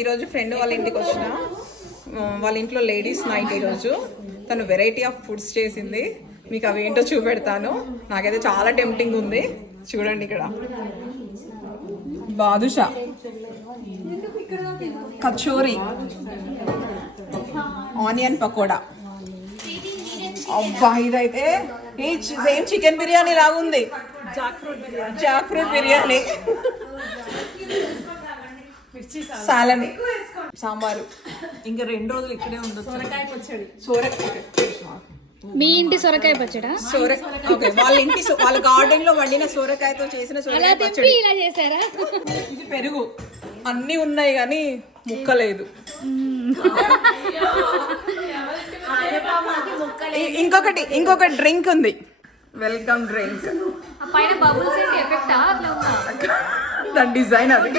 ఈరోజు ఫ్రెండ్ వాళ్ళ ఇంటికి వచ్చిన వాళ్ళ ఇంట్లో లేడీస్ నైట్ ఈరోజు తను వెరైటీ ఆఫ్ ఫుడ్స్ చేసింది. మీకు అవి ఏంటో చూపెడతాను. నాకైతే చాలా టెంప్టింగ్ ఉంది. చూడండి ఇక్కడ బాదుషా, కచోరీ, ఆనియన్ పకోడా. అబ్బా ఇదైతే సేమ్ చికెన్ బిర్యానీ లాగుంది. జాక్ ఫ్రూట్ బిర్యానీ, సాలని, సాంబారు. ఇంకా 2 రోజులు ఇక్కడే ఉండదు. సొరకాయ పచ్చడి, మీ ఇంటి సొరకాయ పచ్చడా? వాళ్ళ గార్డెన్ లో వండిన సొరకాయతో చేసిన సొరకాయ పచ్చడి. ఇలా చేశారా? ఇది పెరుగు. అన్ని ఉన్నాయి కానీ ముక్క లేదు. ఇంకొకటి డ్రింక్ ఉంది. Welcome drink. పైన బబుల్స్ ఏంటి ఎఫెక్టా? అట్లా ఉందా? దాని డిజైన్ అది.